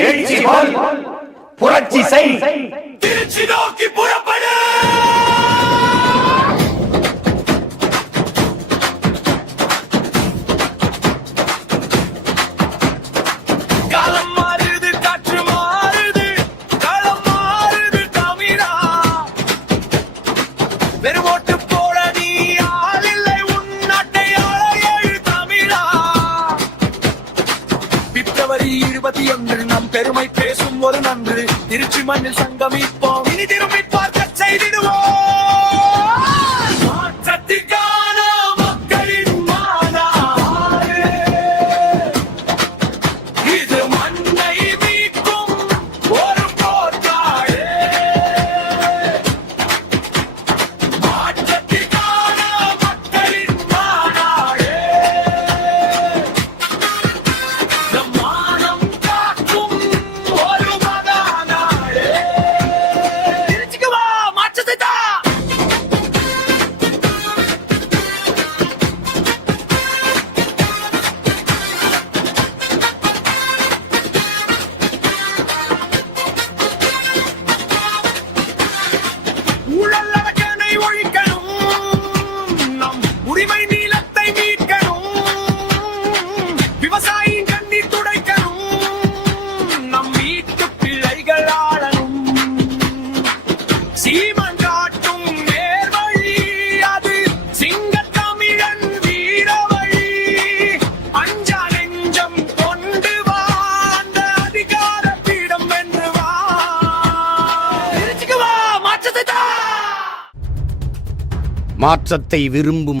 எழுச்சி போல் புரட்சி செய். திருச்சி நோக்கி புறப்படு. காலம் மாறுது, காற்று மாறுது, களம் மாறுது தமிழா. வெறும் ஓட்டு போட நீ ஆள் இல்லை, உன் நாட்டை ஆள எழு தமிழா. பிப்ரவரி 21 நம் பெருமை பேசும் ஒரு நன்று. திருச்சி மண்ணில் சங்கமிப்போம், இனி திரும்பி பார்க்க செய்திடுவோம். மாற்றத்திற்கான மக்களின் மாநாடு. இது மண்ணை மீட்கும் ஒரு போர்க்காடு. மாற்றத்திற்கான மக்களின் மாநாடு. நம் மானம் காக்கும் ஒரு மகாநாடு. திருச்சிக்கு வா, மாற்றத்தை தா. ஊழல் அரக்கனை ஒழிக்கணும், நம் உரிமை நீளத்தை மீட்கணும். விவசாயியின் கண்ணீர் துடைக்கணும், நம் வீட்டு பிள்ளைகள் ஆளணும். சீமான் காட்டும் நேர்வழி, அது சிங்கத் தமிழன் வீரவழி. அஞ்சா நெஞ்சம் கொண்டு வா, அந்த அதிகார பீடம் வென்று வா. திருச்சிக்கு வா, மாற்றத்தை தா. மாற்றத்தை விரும்பும்